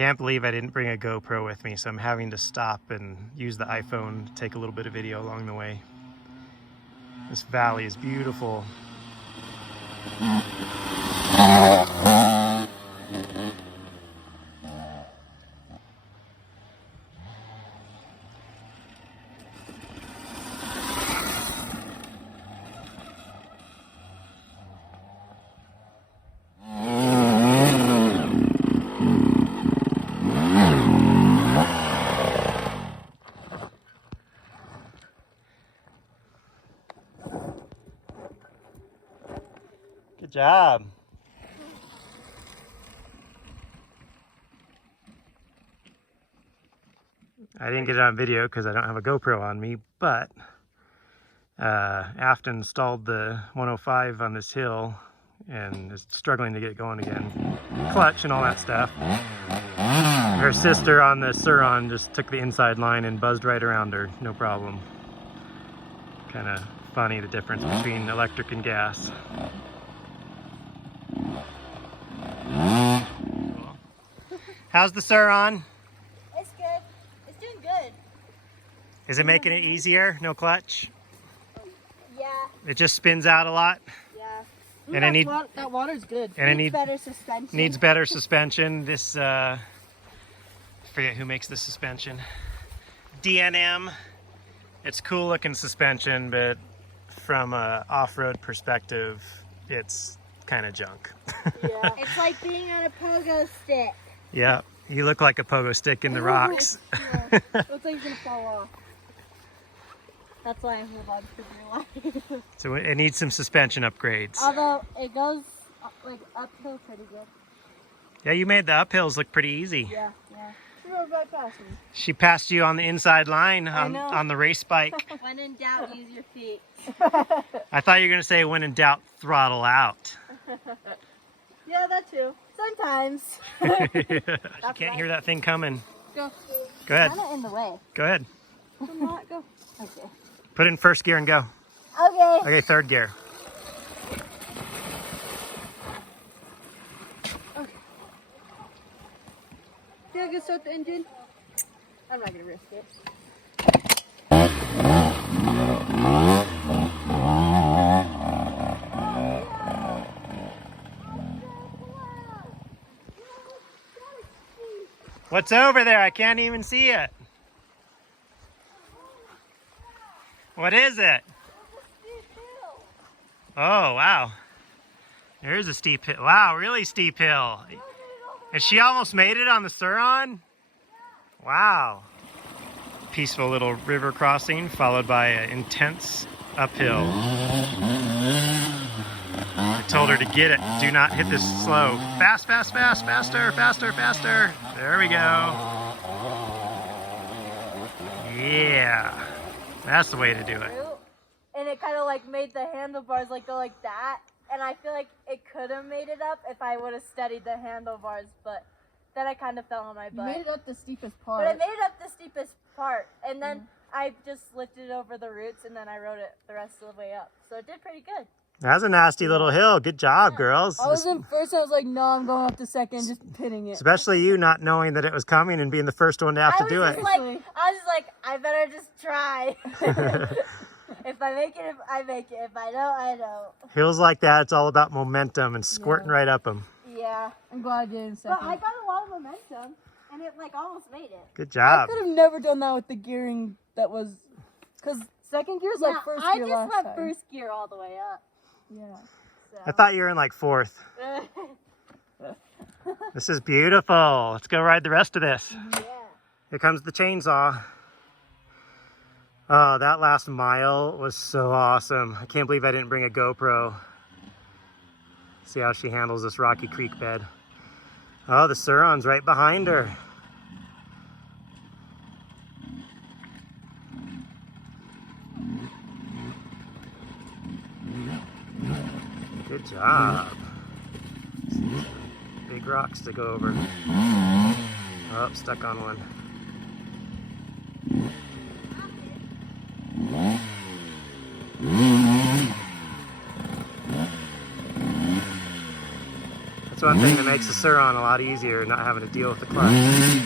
Can't believe I didn't bring a GoPro with me, so I'm having to stop and use the iPhone to take a little bit of video along the way. This valley is beautiful. Good job. I didn't get it on video because I don't have a GoPro on me, but Afton installed the 105 on this hill and is struggling to get it going again. Clutch and all that stuff. Her sister on the Surron just took the inside line and buzzed right around her, no problem. Kind of funny, the difference between electric and gas. How's the Surron? It's good. It's doing good. Is it making it easier? No clutch? Yeah. It just spins out a lot? Yeah. And that water's good. And needs better suspension. Needs better suspension. This, I forget who makes this suspension. DNM. It's cool looking suspension, but from a off-road perspective, it's kind of junk. Yeah. It's like being on a pogo stick. Yeah, you look like a pogo stick in the rocks. Yeah. Looks like it's gonna fall off. That's why I hold on to dear life. So it needs some suspension upgrades. Although it goes like uphill pretty good. Yeah, you made the uphills look pretty easy. Yeah, yeah. She rode right past me. She passed you on the inside line on the race bike. When in doubt, use your feet. I thought you were gonna say when in doubt, throttle out. Yeah, that too. Sometimes. You can't hear that thing coming. Go. Go ahead. Kind of in the way. Go ahead. Come on, go. Okay. Put it in first gear and go. Okay. Okay, third gear. Okay. Did I go start the engine? I'm not gonna risk it. What's over there? I can't even see it. What is it? Oh, wow. There's a steep hill. Wow, really steep hill. And she almost made it on the Surron? Wow. Peaceful little river crossing followed by an intense uphill. I told her to get it. Do not hit this slow. Fast, fast, fast, faster, faster, faster. There we go. Yeah. That's the way to do it. And it kind of like made the handlebars like go like that. And I feel like it could have made it up if I would have studied the handlebars, but then I kind of fell on my butt. You made it up the steepest part. But I made it up the steepest part. And then I just lifted over the roots and then I rode it the rest of the way up. So it did pretty good. That's a nasty little hill. Good job, girls. I was in first, I was like, no, I'm going up the second, just hitting it. Especially you not knowing that it was coming and being the first one to have to do it. I was just like, I better just try. If I make it, I make it. If I don't, I don't. Hills like that, it's all about momentum and squirting right up them. Yeah. I'm glad I did in second. But I got a lot of momentum, and it like almost made it. Good I job. could have never done that with the gearing that was, because second gear is like first gear last I just went time. first gear all the way up. Yeah. So. I thought you were in like fourth. This is beautiful. Let's go ride the rest of this. Yeah. Here comes the chainsaw. Oh, that last mile was so awesome. I can't believe I didn't bring a GoPro. See how she handles this rocky creek bed. Oh, the Surron's right behind her. Good job. Big rocks to go over. Oh, stuck on one. That's one thing that makes the Surron a lot easier, not having to deal with the clutch.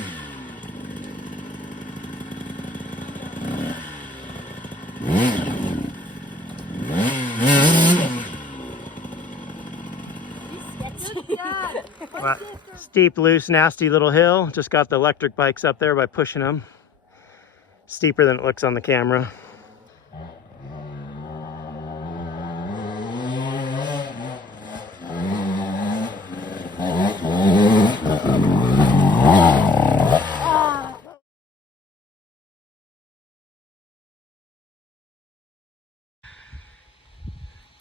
But steep, loose, nasty little hill. Just got the electric bikes up there by pushing them. Steeper than it looks on the camera.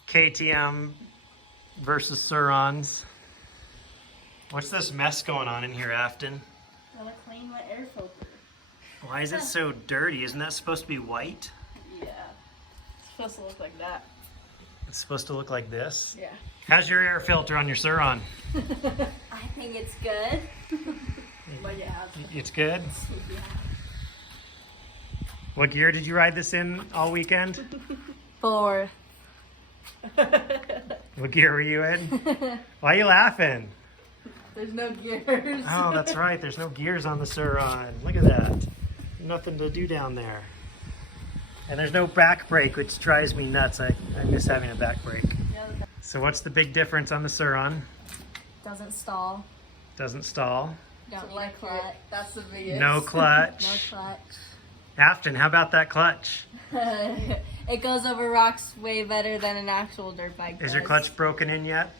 KTM versus Surrons. What's this mess going on in here, Afton? Gotta clean my air filter. Why is it so dirty? Isn't that supposed to be white? Yeah. It's supposed to look like that. It's supposed to look like this? Yeah. How's your air filter on your Surron? I think it's good. But yeah. It's good? Yeah. What gear did you ride this in all weekend? 4. What gear were you in? Why are you laughing? There's no gears. Oh, that's right. There's no gears on the Surron. Look at that. Nothing to do down there. And there's no back brake, which drives me nuts. I miss having a back brake. So what's the big difference on the Surron? Doesn't stall. Doesn't stall. Don't need a clutch. That's the biggest. No clutch. No clutch. Afton, how about that clutch? It goes over rocks way better than an actual dirt bike does. Is your clutch broken in yet?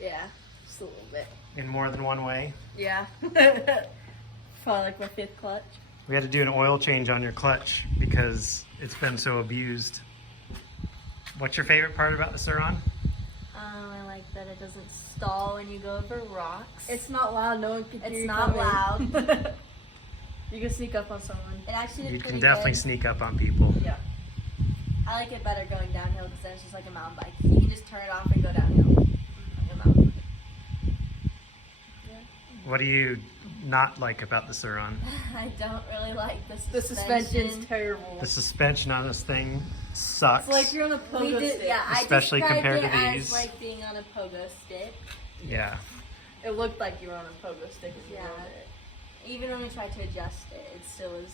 Yeah. Just a little bit. In more than one way? Yeah. Probably like my 5th clutch. We had to do an oil change on your clutch because it's been so abused. What's your favorite part about the Surron? I like that it doesn't stall when you go over rocks. It's not loud. No one can hear It's you not coming. loud. You can sneak up on someone. It actually You did can pretty definitely good. sneak up on people. Yeah. I like it better going downhill because then it's just like a mountain bike. You can just turn it off and go downhill. Like a mountain bike. What do you not like about the Surron? I don't really like The suspension's terrible. The suspension on this thing sucks. It's like you're on a We pogo did, stick. yeah, Especially I described compared it to as these. like being on a pogo stick. Yeah. It looked like you were on a pogo stick. If you Yeah. rode it. Even when we tried to adjust it, it still was.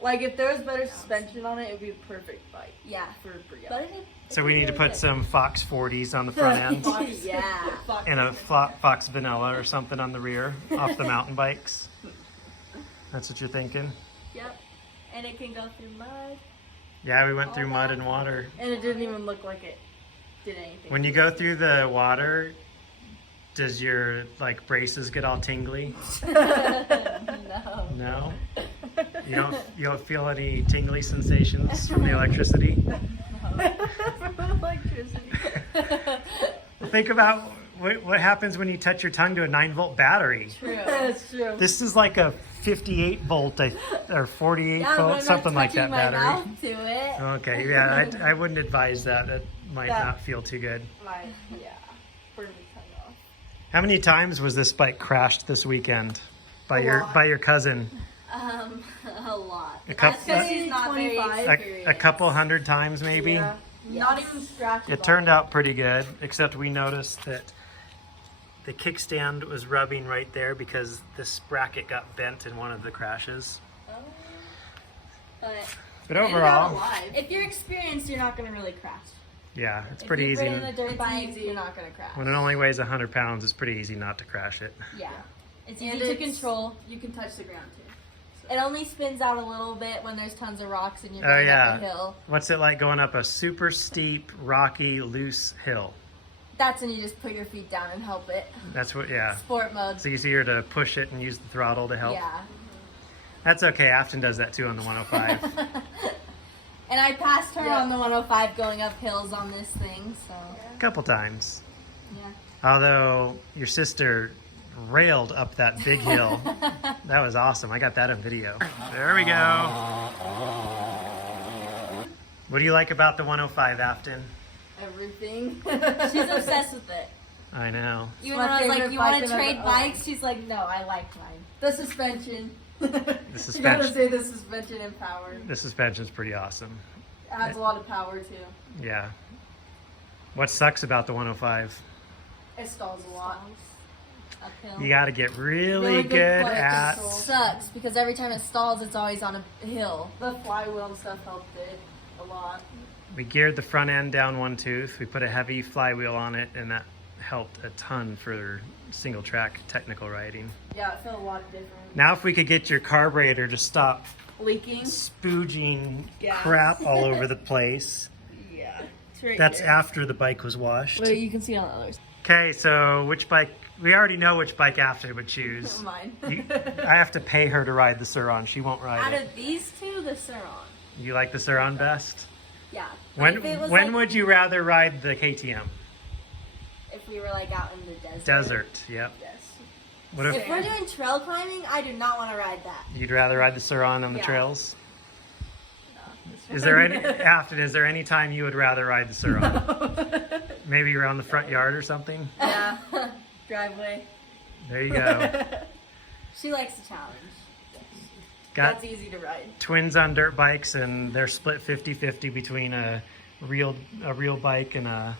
Like if there was better suspension on it, it would be a perfect bike Yeah. for Brio. But So we need to put some Fox 40s on the front end Yeah. and a Fox Vanilla or something on the rear off the mountain bikes. That's what you're thinking? Yep. And it can go through mud. Yeah, we went through mud and water. And it didn't even look like it did anything. When you go through the water, does your like braces get all tingly? No. No? You don't feel any tingly sensations from the electricity? Electricity. Think about what happens when you touch your tongue to a 9-volt battery. True. That's true. This is like a 58 volt or 48 Yeah, but volt, I'm not something like touching that my battery. mouth to it. Okay, yeah, I wouldn't advise that. That might That- not feel too good. Yeah. Burn my tongue off. How many times was this bike crashed this weekend by your cousin? A lot. A couple- That's because he's not very 25. experienced. A couple hundred times maybe? Yeah. Yes. Not even scratches. It turned out pretty good, except we noticed that the kickstand was rubbing right there because this bracket got bent in one of the crashes. Oh. But But overall, if you're experienced, you're not going to really crash. yeah, it's If pretty you've easy. ridden a dirt It's bike, easy. you're not going to crash. When it only weighs 100 pounds, it's pretty easy not to crash it. Yeah. It's And easy to it's- control. You can touch the ground too. It only spins out a little bit when there's tons of rocks and you're Oh, going yeah. up a hill. What's it like going up a super steep, rocky, loose hill? That's when you just put your feet down and help it. That's what, yeah. Sport mode. It's easier to push it and use the throttle to help. Yeah. That's okay. Afton does that too on the 105. And I passed her Yeah. on the 105 going up hills on this thing, so A couple times. yeah. Although your sister railed up that big hill. That was awesome. I got that on video. There we go. What do you like about the 105, Afton? Everything. She's obsessed with it. I know. Even My when I was like, favorite you want bike to I've trade ever bikes? She's like, no, I like mine. The suspension. The You gotta suspension. say the suspension and power. The suspension's pretty awesome. It adds a lot of power too. Yeah. What sucks about the 105? It stalls a lot. uphill. You got to get really good clutch at. control. Sucks because every time it stalls, it's always on a hill. The flywheel and stuff helped it a lot. We geared the front end down one tooth. We put a heavy flywheel on it, and that helped a ton for single track technical riding. Yeah, it felt a lot different. Now, if we could get your carburetor to stop Leaking. spooging Gas. crap all over the place. Yeah. It's right That's here. after the bike was washed. Wait, you can see on the others. Okay, so which bike? We already know which bike Afton would choose. Mine. I have to pay her to ride the Surron. She won't ride Out it. of these two, the Surron. You like the Surron best? Yeah. When If it was when like- would you rather ride the KTM? If we were like out in the desert. Desert, yep. Yes. What if If we're doing trail climbing, I do not want to ride that. you'd rather ride the Surron on the Yeah. trails? Is there any Afton? Is there any time you would rather ride the Surron? Maybe around the front yard or something. Yeah. Driveway. There you go. She likes the challenge. Got That's easy to ride. twins on dirt bikes, and they're split 50-50 between a real bike and I'm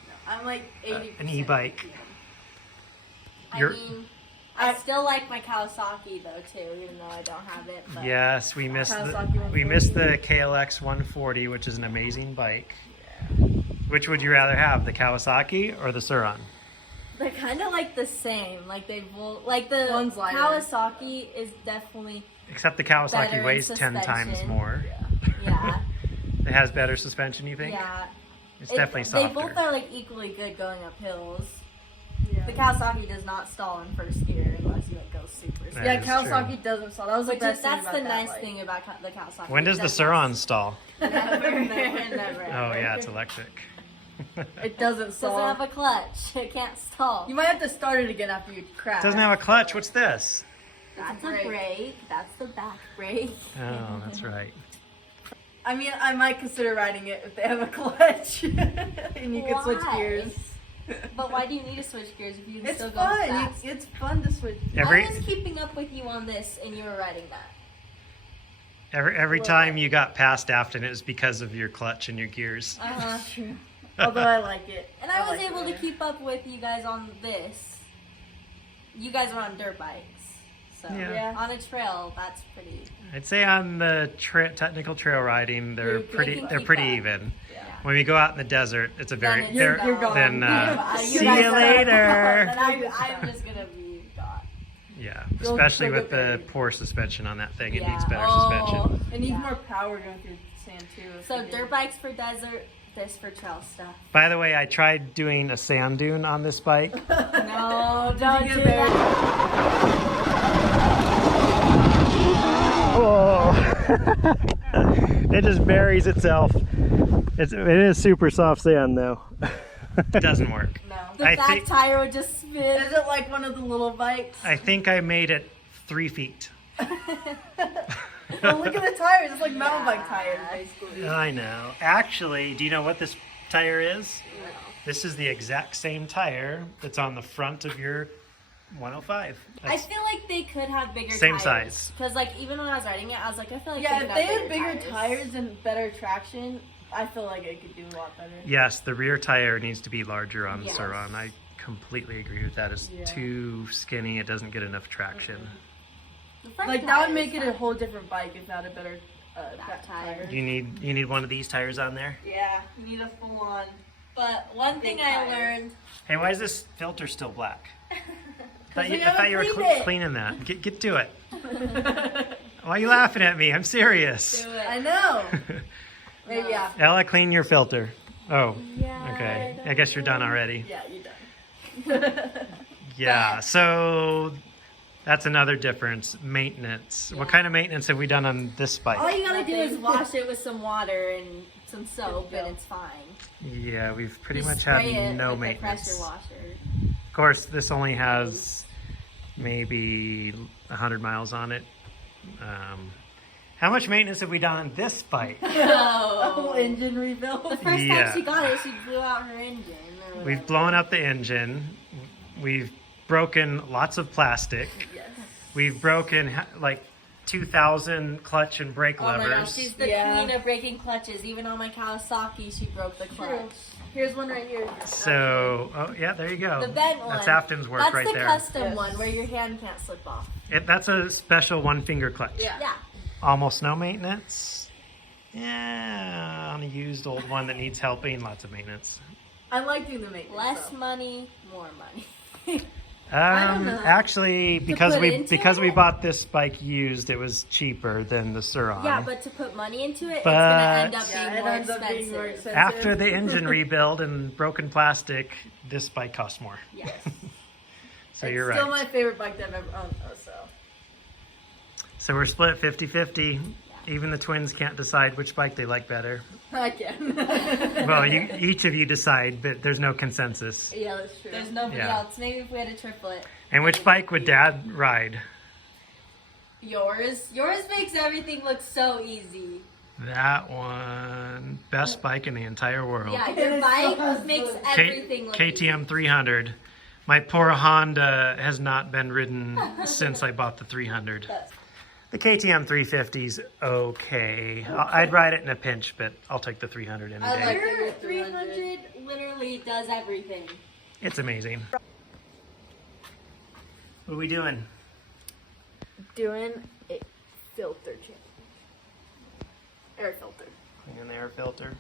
like 80%. an e-bike. I You're- mean, I still like my Kawasaki though too, even though I don't have it. But Yes, we missed Kawasaki the KLX 140, which is an amazing bike. Which would you rather have, the Kawasaki or the Surron? they're kind of like the same. Like they both, like the One's lighter. Kawasaki is definitely Except the Kawasaki Better in weighs 10 times suspension. more. yeah, It has better suspension, you think? yeah. It's definitely softer. They both are like equally good going up hills. Yeah. The Kawasaki does not stall in first gear unless you like go super slow. That Yeah, is Kawasaki doesn't stall. That was the Which best is, thing that's about the that nice bike. thing about the Kawasaki. When does the Surron stall? Never, never. Oh yeah, it's electric. It doesn't Doesn't stall. have a clutch. It can't stall. You might have to start it again after you crash. Doesn't have a clutch. What's this? That's a a brake. brake. That's the back brake. Oh, that's right. I mean, I might consider riding it if they have a clutch and you can switch Why? gears. But why do you need to switch gears if you can It's still go fun. fast? It's fun to switch. Every I was keeping up with you on this, and you were riding that. every time you got past Afton, it was because of your clutch and your gears. Uh-huh. Although I like it. And I was like able it. to keep up with you guys on this. You guys were on dirt bikes. So Yeah. on a trail, that's pretty. I'd say on the technical trail riding, they're You can pretty keep pretty up. even. Yeah. When we go out in the desert, it's a very Then they're- you're gone. then You see guys you are- later. Then I'm just gonna be gone. Yeah, You'll especially still with get the buried. poor suspension on that thing. It Yeah. needs better Oh. suspension. It needs Yeah. more power going through sand too. if So you do. dirt bikes for desert, this for trail stuff. By the way, I tried doing a sand dune on this bike. No, don't you do get that. It just buries itself. It is super soft sand though. It doesn't work. No. The I back think- tire would just spin. Is it like one of the little bikes? I think I made it 3 feet. Well, look at the tires. It's like mountain bike tires, basically. I know. Actually, do you know what this tire is? This is the exact same tire that's on the front of your 105. I That's- feel like they could have bigger Same tires. size. Because like even when I was riding it, I was like, I feel like Yeah, they if could they have had bigger tires and better traction, I feel like it could do a lot better. Yes, the rear tire needs to be larger on the Yes. Surron. I completely agree with that. It's Yeah. too skinny. It doesn't get enough traction. The front Like that would tire make is it a fine. whole different bike if not a better Back tire. You need one of these tires on there. Yeah, you need a full on. But one thing Big I tire. learned. Hey, why is this filter still black? I we thought you were haven't cleaned it. cleaning that. Get to it. Why are you laughing at me? I'm serious. Do it. I know. Maybe No. after. Ella, clean your filter. Oh, Yeah, okay. I I guess you're done already. Yeah, you're done. Yeah, so that's another difference. Maintenance. What Yeah. kind of maintenance have we done on this All bike? you gotta do is Nothing. wash it with some water and some soap, Good to and go. it's fine. Yeah, we've pretty You much had spray it no with the maintenance. pressure washer. Of course, this only has maybe 100 miles on it. How much maintenance have we done on this bike? A whole No. engine rebuild. The first Yeah. time she got it, she blew out her engine. Or We've whatever. blown up the engine. We've broken lots of plastic. Yes. We've broken like 2,000 clutch and brake Oh my levers. gosh, she's the Yeah. queen of breaking clutches. Even on my Kawasaki, she broke the clutch. Here's one right here. So, oh yeah, there you go. The bent one. That's Afton's work That's right the there. custom Yes. one where your hand can't slip off. That's a special one finger clutch. Yeah. Yeah. Almost no maintenance. Yeah, on a used old one that needs helping, lots of maintenance. I like doing the maintenance. Less though. money, more money. don't know. Actually, because put we into we it? bought this bike used, it was cheaper than the Surron. Yeah, but to put money into it, But- it's gonna end up Yeah, being it more ends up being expensive. more expensive. After the engine rebuild and broken plastic, this bike costs more. Yes. So It's you're still right. my favorite bike that I've ever owned, though, so. So we're split 50-50. Even the twins can't decide which bike they like better. I can. Well, each of you decide, but there's no consensus. Yeah, that's true. There's nobody Yeah. else. Maybe if we had a triplet. And which bike would Dad ride? Yours. Yours makes everything look so easy. That one. Best bike in the entire world. Yeah, It your is bike so makes good. everything look KTM 300. My poor Honda has not been ridden since I bought the 300. The KTM 350's okay. I'd ride it in a pinch, but I'll take the 300 any I day. like Your it. 300 literally does everything. It's amazing. What are we doing? Doing a filter change. Air filter. Cleaning the air filter.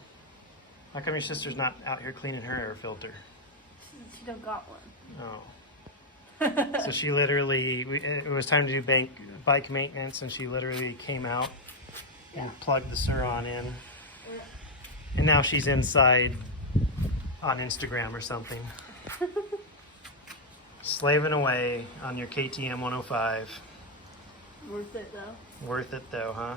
How come your sister's not out here cleaning her air filter? She don't got one. Oh. So she literally, it was time to do bike maintenance, and she literally came out and plugged the Surron in. And now she's inside on Instagram or something. Slaving away on your KTM 105. Worth it though. Worth it though, huh?